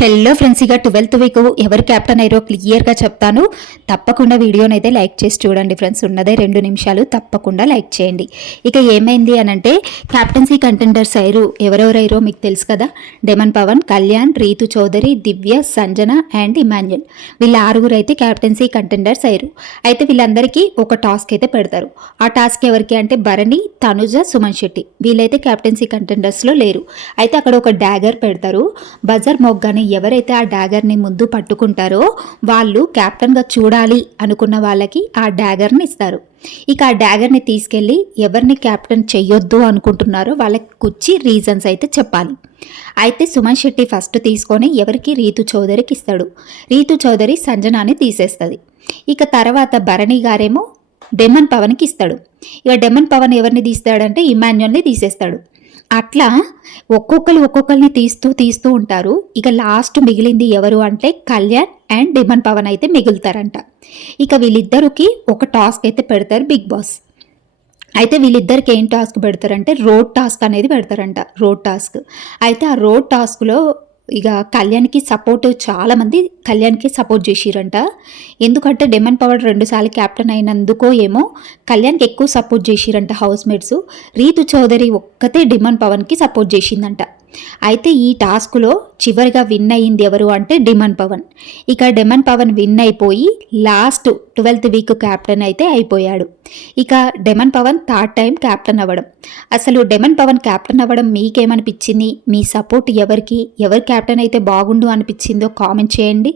Hello friends, ఇక 12th week ఎవరు captain అయ్యారో క్లియర్గా చెప్తాను. తప్పకుండా వీడియోనైతే లైక్ చేసి చూడండి ఫ్రెండ్స్. ఉన్నదే 2 నిమిషాలు, తప్పకుండా లైక్ చేయండి. ఇక ఏమైంది అనంటే క్యాప్టెన్సీ కంటెండర్స్ అయ్యారు. ఎవరెవరయ్యారో మీకు తెలుసు కదా. Demon Pavan, Kalyan, Ritu Chowdary, Divya, Sanjana and Emmanuel. వీళ్ళ 6 అయితే క్యాప్టెన్సీ కంటెండర్స్ అయ్యారు. అయితే వీళ్ళందరికీ ఒక టాస్క్ అయితే పెడతారు. ఆ టాస్క్ ఎవరికి అంటే భరణి, తనుజ, సుమన్ శెట్టి. వీళ్ళైతే క్యాప్టెన్సీ కంటెండర్స్లో లేరు. అయితే అక్కడ ఒక డాగర్ పెడతారు. బజర్ మోగ్గానే ఎవరైతే ఆ డాగర్ని ముందు పట్టుకుంటారో వాళ్ళు క్యాప్టెన్గా చూడాలి అనుకున్న వాళ్ళకి ఆ డాగర్ని ఇస్తారు. ఇక ఆ డాగర్ని తీసుకెళ్ళి ఎవరిని క్యాప్టెన్ చెయ్యొద్దు అనుకుంటున్నారో వాళ్ళకి కుచ్చి రీజన్స్ అయితే చెప్పాలి. అయితే సుమన్ శెట్టి ఫస్ట్ తీసుకొని ఎవరికి రీతు చౌదరికి ఇస్తాడు. రీతు చౌదరి సంజనాని తీసేస్తుంది. ఇక తర్వాత భరణి గారేమో డెమన్ పవన్కి ఇస్తాడు. ఇక డెమన్ పవన్ ఎవరిని తీస్తాడంటే ఇమాన్యుల్ని తీసేస్తాడు. అట్లా ఒక్కొక్కరిని తీస్తూ ఉంటారు. ఇక లాస్ట్ మిగిలింది ఎవరు అంటే కళ్యాణ్ అండ్ డెమన్ పవన్ అయితే మిగులుతారంట. ఇక వీళ్ళిద్దరికి ఒక టాస్క్ అయితే పెడతారు బిగ్ బాస్. అయితే వీళ్ళిద్దరికి ఏం టాస్క్ పెడతారంటే రోడ్ టాస్క్ అనేది పెడతారంట. రోడ్ టాస్క్ అయితే ఆ రోడ్ టాస్క్లో ఇక కళ్యాణ్కి సపోర్ట్ చాలామంది కళ్యాణ్కి సపోర్ట్ చేసిరంట. ఎందుకంటే డెమన్ పవర్ 2 సార్లు క్యాప్టెన్ అయినందుకో ఏమో కళ్యాణ్కి ఎక్కువ సపోర్ట్ చేసిరంట హౌస్ మేట్స్. రీతు చౌదరి ఒక్కతే డెమన్ పవన్కి సపోర్ట్ చేసిందంట. అయితే ఈ టాస్క్లో చివరిగా విన్ అయ్యింది ఎవరు అంటే డెమన్ పవన్. ఇక డెమన్ పవన్ విన్ అయిపోయి లాస్ట్ 12th వీక్ క్యాప్టెన్ అయితే అయిపోయాడు. ఇక demon Pawan 3rd time captain అవ్వడం. అసలు డెమన్ పవన్ క్యాప్టెన్ అవ్వడం మీకేమనిపించింది? మీ సపోర్ట్ ఎవరికి, ఎవరు క్యాప్టెన్ అయితే బాగుండు అనిపించిందో కామెంట్ చేయండి.